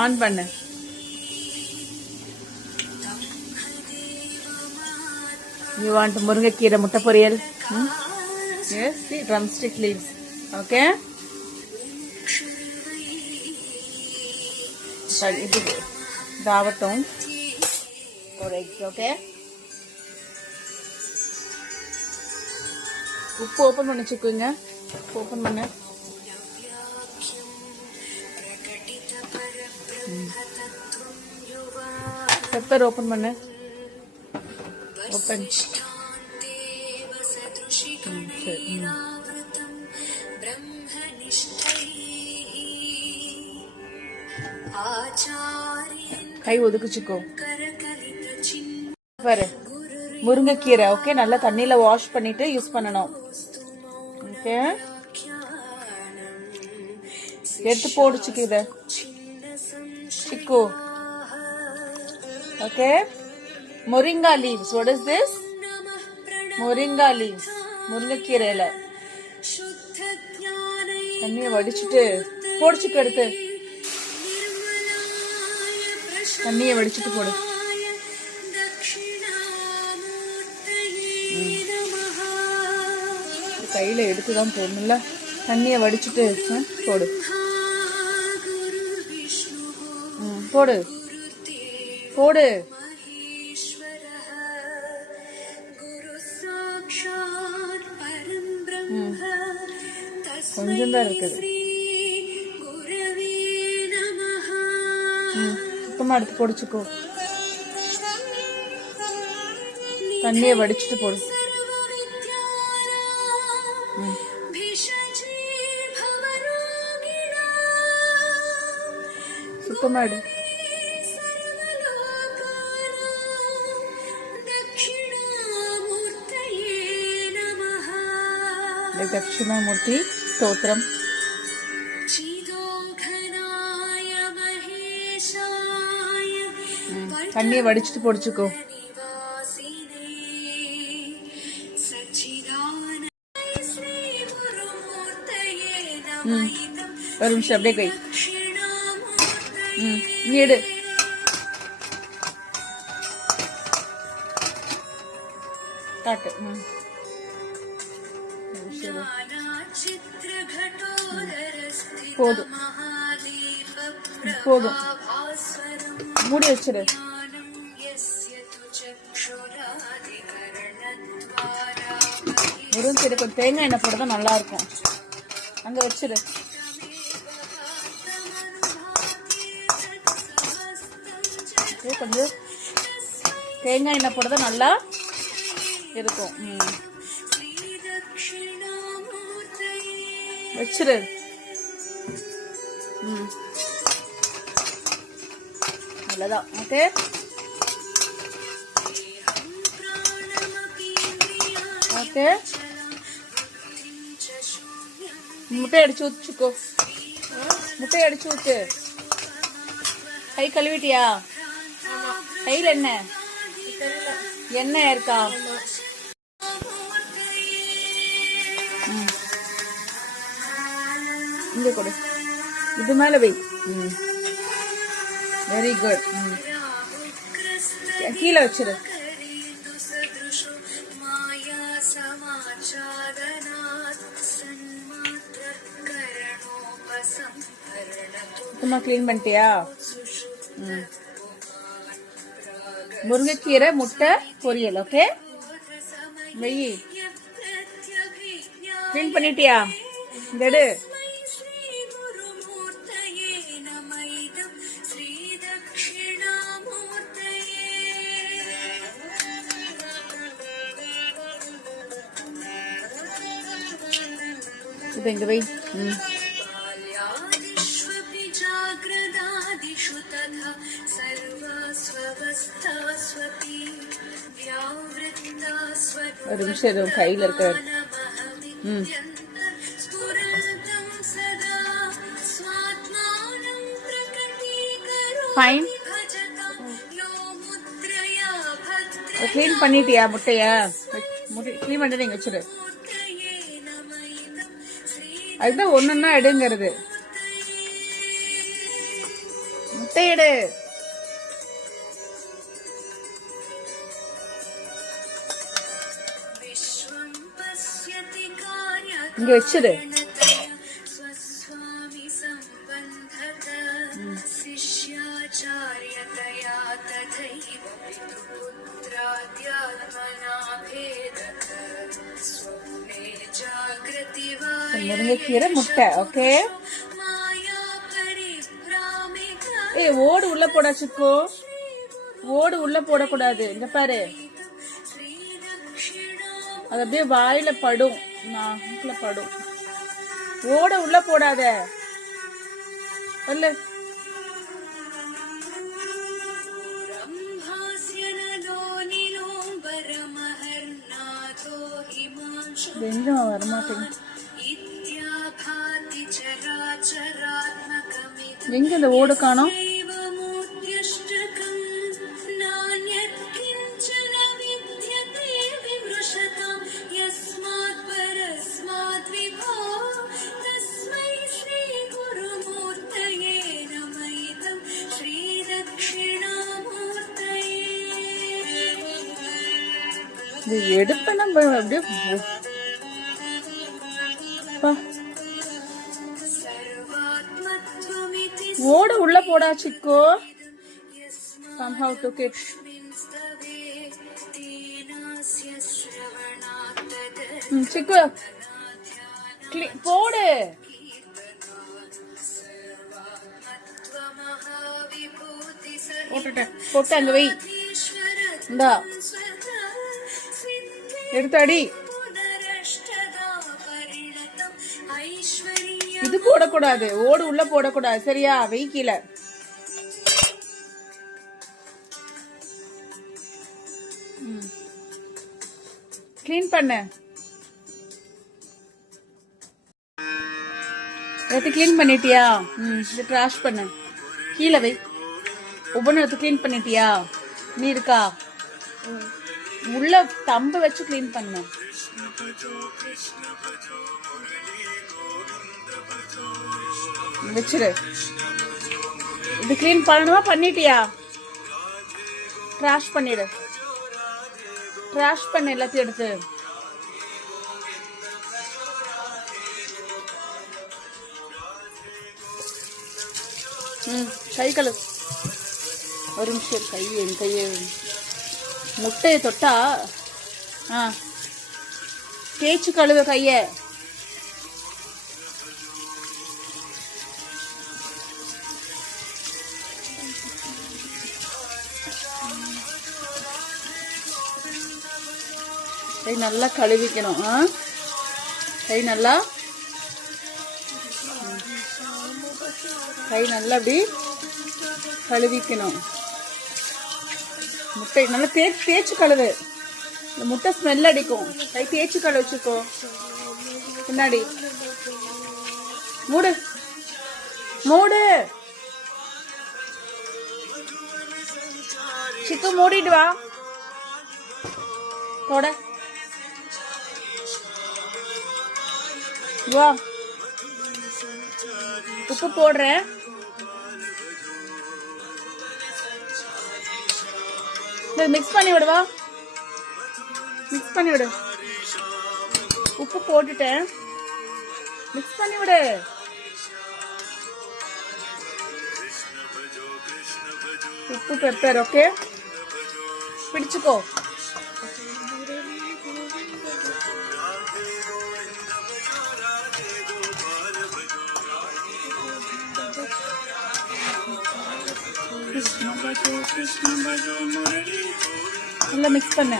On பண்ணு. You want முருங்கைக்கீரை முட்டை பொரியல்? Yes, see drumstick leaves. Okay. இது தாவட்டும் ஒரு egg. Okay. உப்பு ஓபன் பண்ணி வச்சுக்கோங்க. ஓபன் பண்ணு. பெப்பர் ஓபன் பண்ணு. ஓபன். கை ஒதுக்குச்சுக்கோ பாரு. முருங்கைக்கீரை ஓகே, நல்லா தண்ணியில வாஷ் பண்ணிட்டு யூஸ் பண்ணணும். ஓகே, எடுத்து போடுச்சுக்கு இத சிக்கு. Okay, moringa leaves. What is this? moringa leaves. முருங்கைக்கீரை இலை. தண்ணிய வடிச்சிட்டு போடுச்சுக்கு எடுத்து தண்ணிய வடிச்சிட்டு போடு. கையில எடுத்துதான் போடணும்ல. தண்ணிய வடிச்சிட்டு போடு. போடு போடு. கொஞ்சம் தான் இருக்குது. சுத்தமா எடுத்து பொடிச்சுக்கோ. தண்ணிய வடிச்சிட்டு போடு. சுத்தமா எடு. தட்சிணாமூர்த்தி ஸ்தோத்திரம். தண்ணியை வடிச்சிட்டு பொடிச்சுக்கோ. ஒரு நிமிஷம் அப்படியே கை. நீ எடு. காட்டு. போதும் போதும், மூடி வச்சிரு. முருங்கை கொஞ்சம் தேங்காய் எண்ணெய் போட்டதான் நல்லா இருக்கும். அங்க வச்சிரு. கொஞ்சம் தேங்காய் எண்ணெய் போட்டதான் நல்லா இருக்கும். வச்சிரு. அவ்வளவுதான். Okay, okay. முட்டை அடிச்சு ஊத்துச்சுக்கோ. முட்டை அடிச்சு ஊத்து. கை கழுவிட்டியா? கையில என்ன எண்ணெய் இருக்கா? இங்க கொடு. இது மேல வை. Very good. கீழே வச்சிரு. சுத்தமா கிளீன் பண்ணிட்டியா? முருங்கைக்கீரை முட்டை பொரியல். ஓகே, வெயி. கிளீன் பண்ணிட்டியா? இந்த எடு. இது இங்க வை. ஒரு நிமிஷம் கையில இருக்க. ஃபைன். கிளீன் பண்ணிட்டியா முட்டைய? கிளீன் பண்ணிட்டு நீங்க வச்சிரு. அதுதான் ஒன்னொன்னா எடுங்கிறது. முட்டை எடு. இங்க வச்சிரு. முருங்கைக்கீரை முட்டை. ஓகே. ஓடு உள்ள போடாச்சுக்கோ. ஓடு உள்ள போடக்கூடாது. இங்க பாரு, அது அப்படியே வாயில படும், நாக்குல படும். ஓட உள்ள போடாத. அல்ல வெங்கம் வரமாட்டேங்க. எங்க இந்த ஓடு காணோம்? எடுப்ப நம்ம அப்படியே ஓட உள்ள போடாச்சிக்கோ. somehow took it. சிக்கு போடு. போட்டு அங்க வை. இந்தா எடுத்தாடி. இது போடக்கூடாது, ஓடு உள்ள போடக்கூடாது. சரியா? வெயிக்கல. கிளீன் பண்ண. எடுத்து கிளீன் பண்ணிட்டியா? இது ட்ராஷ் பண்ண. கீழே வை. ஒவ்வொன்னு எடுத்து கிளீன் பண்ணிட்டியா? நீ இருக்கா? உள்ள தம்பு வச்சு கிளீன் பண்ண. வச்சிரு. இது கிளீன் பண்ணணுமா? பண்ணிட்டியா? ட்ராஷ் பண்ணிடு. ட்ராஷ் பண்ண எல்லாத்தையும் எடுத்து. கை கழு. ஒரு நிமிஷம். கையை முட்டையை தொட்டா தேய்ச்சி கழுவ கைய. கை நல்லா கழுவிக்கணும். கை நல்லா அப்படி கழுவிக்கணும். முட்டை நல்லா தேய்ச்சி கழுவு. இந்த முட்டை ஸ்மெல் அடிக்கும். கை தேய்ச்சி கழுவி வச்சுக்கோ. பின்னாடி மூடு. சிக்கு மூடிட்டு வா. போட வா. உப்பு போடுறேன். மிக்ஸ் பண்ணி விடுவா. மிக்ஸ் பண்ணி விடு. உப்பு போட்டுட்டேன். மிக்ஸ் பண்ணி விடு. உப்பு பெப்பர். ஓகே. பிடிச்சுக்கோ. நல்லா மிக்ஸ் பண்ண.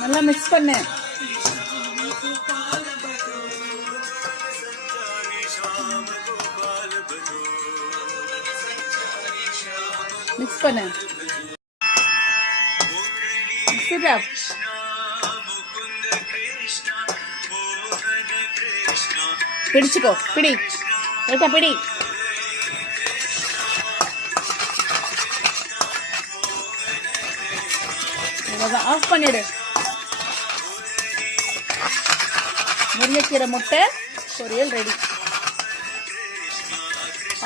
நல்லா மிக்ஸ் பண்ண. மிக்ஸ் பண்ண. Mix it up. பிடிச்சுக்கோ, பிடி லைட்டா பிடி. ஆஃப் பண்ணிடு. முருங்கைக்கீரை முட்டை பொரியல் ரெடி.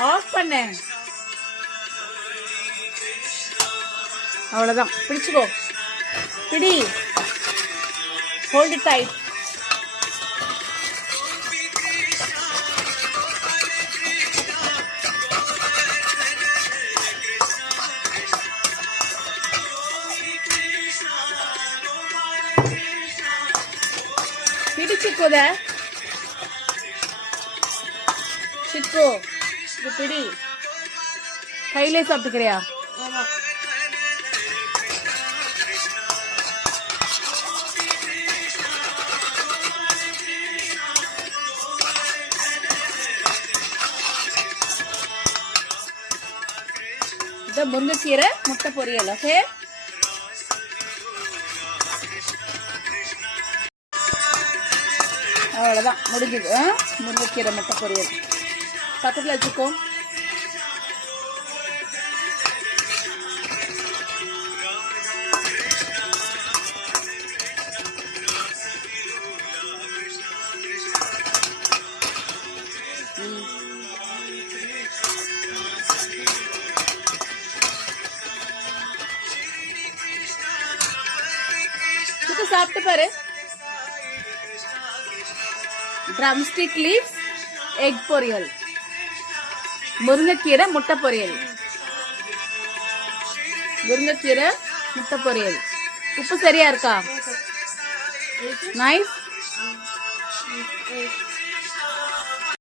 ஆஃப் பண்ண. அவ்வளவுதான். பிடிச்சுக்கோ, பிடி. Hold it tight. பிடிச்சுக்கோத சிக்கோ, இது பிடி. கையிலே சாப்பிட்டுக்கிறியா? இத முருங்கைக்கீரை முட்டை பொரியல். ஓகே, அவ்வளோதான், முடிஞ்சுது. முருங்கைக்கீரை முட்டை பொரியல் பக்கத்தில் வச்சுக்கோ. சாப்பிட்டு பாரு. ட்ரம்ஸ்டிக் லீவ்ஸ் எக் பொரியல், முருங்கைக்கீரை முட்டை பொரியல், முருங்கைக்கீரை முட்டை பொரியல். உப்பு சரியா இருக்கா? நைஸ்.